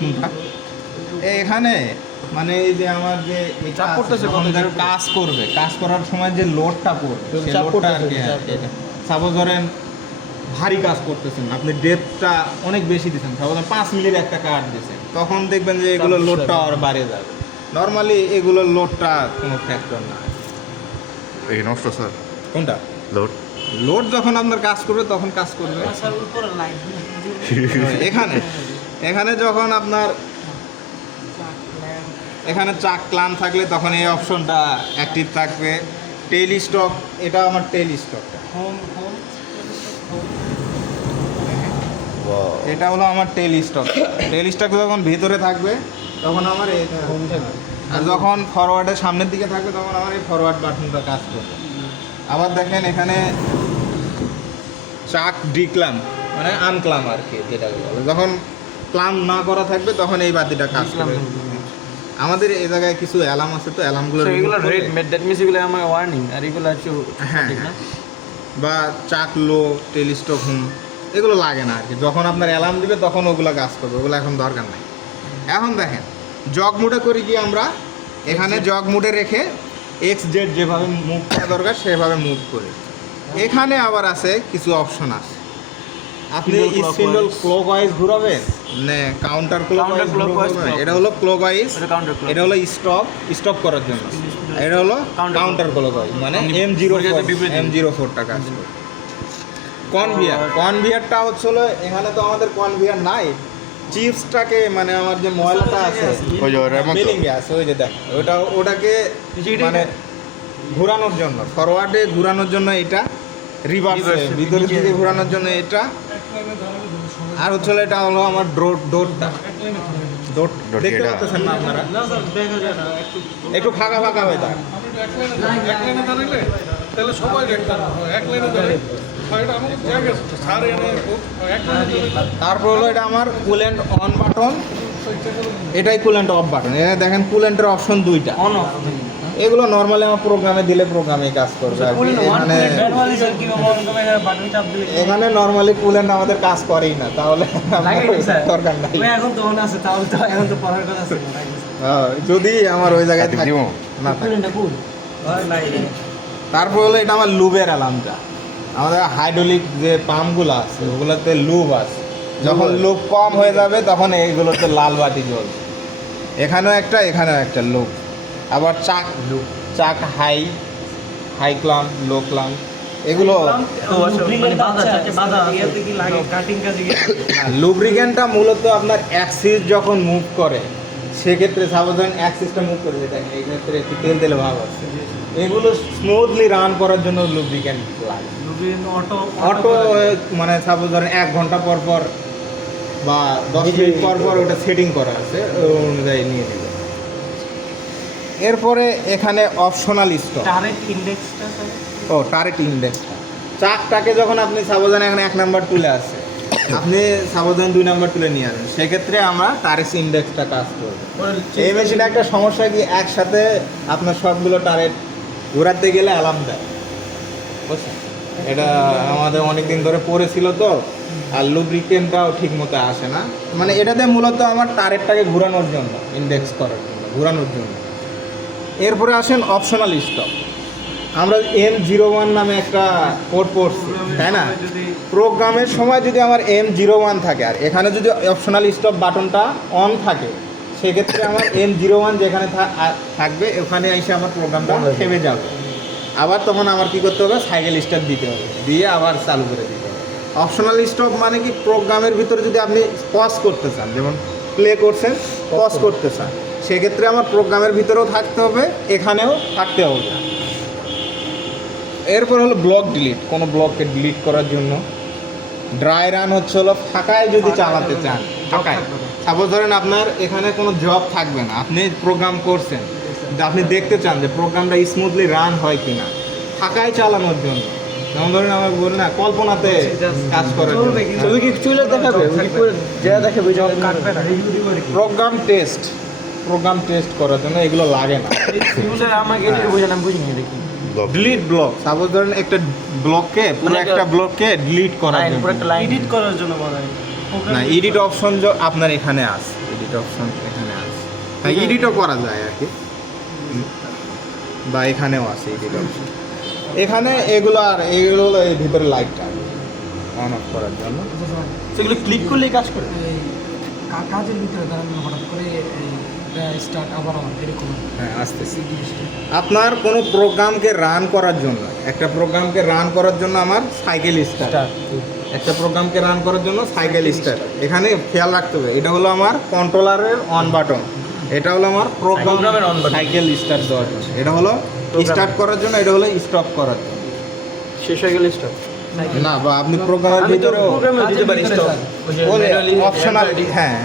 কোনটা এখানে মানে এই যে আমার যে চাপ পড়তেছে কাজ করবে, কাজ করার সময় যে লোডটা পড়বে সেই চাপ লোডটা আর পড়তেছে, কি। সাপোজ ধরেন ভারী কাজ করতেছেন, আপনি ডেপথটা অনেক বেশি দিচ্ছেন, সাপোজ 5 মিলির একটা কাঠ দিয়েছেন, তখন দেখবেন যে এগুলো লোডটা আর বাড়িয়ে যাবে। নর্মালি এগুলোর লোডটা কোনো ফ্যাক্টর না। এই নষ্ট স্যার কোনটা লোড লোড যখন আপনার কাজ করবে তখন কাজ করবে। এখানে এখানে যখন আপনার এখানে চাক ক্লাম থাকলে তখন এই অপশনটা অ্যাক্টিভ থাকবে। টেল স্টক, এটা আমার টেল স্টকটা, এটা হলো আমার টেল স্টক। টেল স্টক যখন ভিতরে থাকবে তখন আমার এই আর যখন ফরওয়ার্ডের সামনের দিকে থাকবে তখন আমার এই ফরওয়ার্ড বাটনটা কাজ করবে। আবার দেখেন এখানে চাক ডিক্লাম মানে আনক্লাম আর কি, যেটা বলে যখন ক্লাম না করা থাকবে তখন এই বাতিটা কাজ করবে। আমাদের এই জায়গায় কিছু অ্যালার্ম আছে, তো অ্যালার্মগুলো এগুলো রেড মেড, দ্যাট মিন্স এগুলো আমার ওয়ার্নিং, আর এগুলো হচ্ছে হ্যাঁ ঠিক না। বা চাক লো, টেলিস্টক হুম, এগুলো লাগে না আর কি। যখন আপনার অ্যালার্ম দিবে তখন ওগুলো কাজ করবে, ওগুলো এখন দরকার নাই। এখন দেখেন জগ মুডে করি কি আমরা, এখানে জগ মুডে রেখে এক্স জেড যেভাবে মুভ করা দরকার সেভাবে মুভ করি। এখানে আবার আছে কিছু অপশন আছে, আপনি স্পিন্ডল ক্লকওয়াইজ ঘোরাবেন না কাউন্টার ক্লকওয়াইজ ঘোরাবেন। এটা হলো ক্লকওয়াইজ, এটা হলো স্টপ করার জন্য, এটা হলো কাউন্টার ক্লকওয়াইজ মানে M04টা কাজ করে। কনভিয়ারটা হচ্ছে হলো, এখানে তো আমাদের কনভিয়ার নাই, চিপসটাকে মানে আমার যে ময়লাটা আছে ওই যে ওটার মতো? বেলিং আছে ওই যে দেখ, ওটাকে মানে ঘোরানোর জন্য, ফরওয়ার্ডে ঘোরানোর জন্য এটা, রিভার্সে ভিতরের দিকে ঘোরানোর জন্য এটা, আর হচ্ছে হলো এটা হলো আমার ডোরটা। ডোর দেখতে পাচ্ছেন না আপনারা? একটু ফাঁকা ফাঁকা হয়ে থাকে। তাহলে সবাই দেখতে হবে এক লাইনে দাঁড়াই। এটা আমাদের জায়গা স্যার এনে এক লাইনে তারপর হলো এটা আমার কুলেন্ট অন বাটন, এটাই কুলেন্ট অফ বাটন। এখানে দেখেন কুলেন্টের অপশন দুইটা, অন অফ। এগুলো নর্মালি আমার প্রোগ্রামে দিলে প্রোগ্রামে কাজ করবে আর কি। এখানে নর্মালি কুলেন্ট আমাদের কাজ করেই না, তাহলে দরকার নাই। এখন তো অন আছে, তাহলে তো এখন তো পড়ার কথা ছিল না। যদি আমার ওই জায়গায় থাকে না থাকে। তারপর হলো এটা আমার লুবের অ্যালার্মটা। আমাদের হাইড্রোলিক যে পাম্পগুলো আছে ওগুলোতে লুব আছে, যখন লুব কম হয়ে যাবে তখন এইগুলোতে লাল বাতি জ্বলবে। এখানেও একটা লুব। আবার চাক হাই ক্লাম, লো ক্লাম, এগুলো লুব্রিকেন্টটা মূলত আপনার অ্যাক্সিস যখন মুভ করে সেক্ষেত্রে সাবধান অ্যাক্সিসটা মুভ করে যেটা এই ক্ষেত্রে একটু তেল তেল ভাব আছে, এগুলো স্মুথলি রান করার জন্য লুব্রিকেন্ট লাগে। অটো মানে সাপোজ ধরেন 1 ঘন্টা পর পর বা 10 মিনিট পর পর ওটা সেটিং করা আছে, ওই অনুযায়ী নিয়ে নেবে। এরপরে এখানে অপশনাল স্টপ, টারেট ইন্ডেক্সটা চাকটাকে যখন আপনি সাবধান এখন 1 নাম্বার তুলে আছে, আপনি সাবধান 2 নাম্বার তুলে নিয়ে আসবেন, সেক্ষেত্রে আমরা টারেট ইন্ডেক্সটা কাজ করবো। এই মেশিনে একটা সমস্যা কি, একসাথে আপনার সবগুলো টারেট ঘোরাতে গেলে অ্যালার্ম দেয়, বুঝছেন? এটা আমাদের অনেক দিন ধরে পড়েছিল তো, আর লুব্রিকেন্টটাও ঠিক মতো আসে না, মানে এটাতে মূলত আমার টারেটটাকে ঘোরানোর জন্য, ইন্ডেক্স করার জন্য, ঘোরানোর জন্য। এরপরে আসেন অপশনাল স্টপ। আমরা M01 নামে একটা কোড পড়ছি, তাই না? প্রোগ্রামের সময় যদি আমার M01 থাকে আর এখানে যদি অপশনাল স্টপ বাটনটা অন থাকে, সেক্ষেত্রে আমার M01 যেখানে থাকবে ওখানে এসে আমার প্রোগ্রামটা থেমে যাবে। আবার তখন আমার কী করতে হবে, সাইকেল স্টার্ট দিতে হবে, দিয়ে আবার চালু করে দিতে হবে। অপশনাল স্টপ মানে কি, প্রোগ্রামের ভিতরে যদি আপনি পজ করতে চান, যেমন প্লে করছেন পজ করতে চান, সেক্ষেত্রে আমার প্রোগ্রামের ভিতরেও থাকতে হবে, এখানেও থাকতে হবে। এরপর হলো ব্লক ডিলিট, কোনো ব্লককে ডিলিট করার জন্য। ড্রাই রান হচ্ছে হলো ফাঁকায় যদি চালাতে চান, ফাঁকায় সাপোজ ধরেন আপনার এখানে কোনো জব থাকবে না, আপনি প্রোগ্রাম করছেন, আপনি দেখতে চান যে প্রোগ্রামটা স্মুথলি রান হয় কিনা, ফাঁকায় চালানোর জন্য। যেমন ধরেন আমার বলি না কল্পনাতে কাজ করার জন্য, প্রোগ্রাম টেস্ট করার জন্য এগুলো লাগে না। ডিলিট ব্লক, সাপোজ ধরেন একটা ব্লককে পুরো একটা ব্লককে ডিলিট করার জন্য, এডিট করার জন্য বলা হয় না এডিট অপশন আপনার এখানে আছে। এডিট অপশন এখানে আছে, হ্যাঁ এডিটও করা যায় আর কি, বা এখানেও আছে এডিট অপশন। এখানে এগুলো হলো এই ভিতরে লাইটটা অন অফ করার জন্য। সেগুলো ক্লিক করলেই কাজ করে। এই কাজের ভিতরে ধরেন হঠাৎ করে স্টার্ট আবার আমার এরকম হ্যাঁ আসতেছি। আপনার কোনো প্রোগ্রামকে রান করার জন্য, একটা প্রোগ্রামকে রান করার জন্য আমার সাইকেল স্টার্ট, একটা প্রোগ্রামকে রান করার জন্য সাইকেল স্টার্ট। এখানে খেয়াল রাখতে হবে, এটা হলো আমার কন্ট্রোলারের অন বাটন, এটা হলো আমার প্রোগ্রামের অন বাটন, সাইকেল স্টার্ট দেওয়ার জন্য। এটা হলো স্টার্ট করার জন্য, এটা হলো স্টপ করার জন্য। শেষ হয়ে গেলে স্টপ। না, বা আপনি প্রোগ্রামের ভিতরেও প্রোগ্রামে দিতে পারি স্টপ। অপশনাল, হ্যাঁ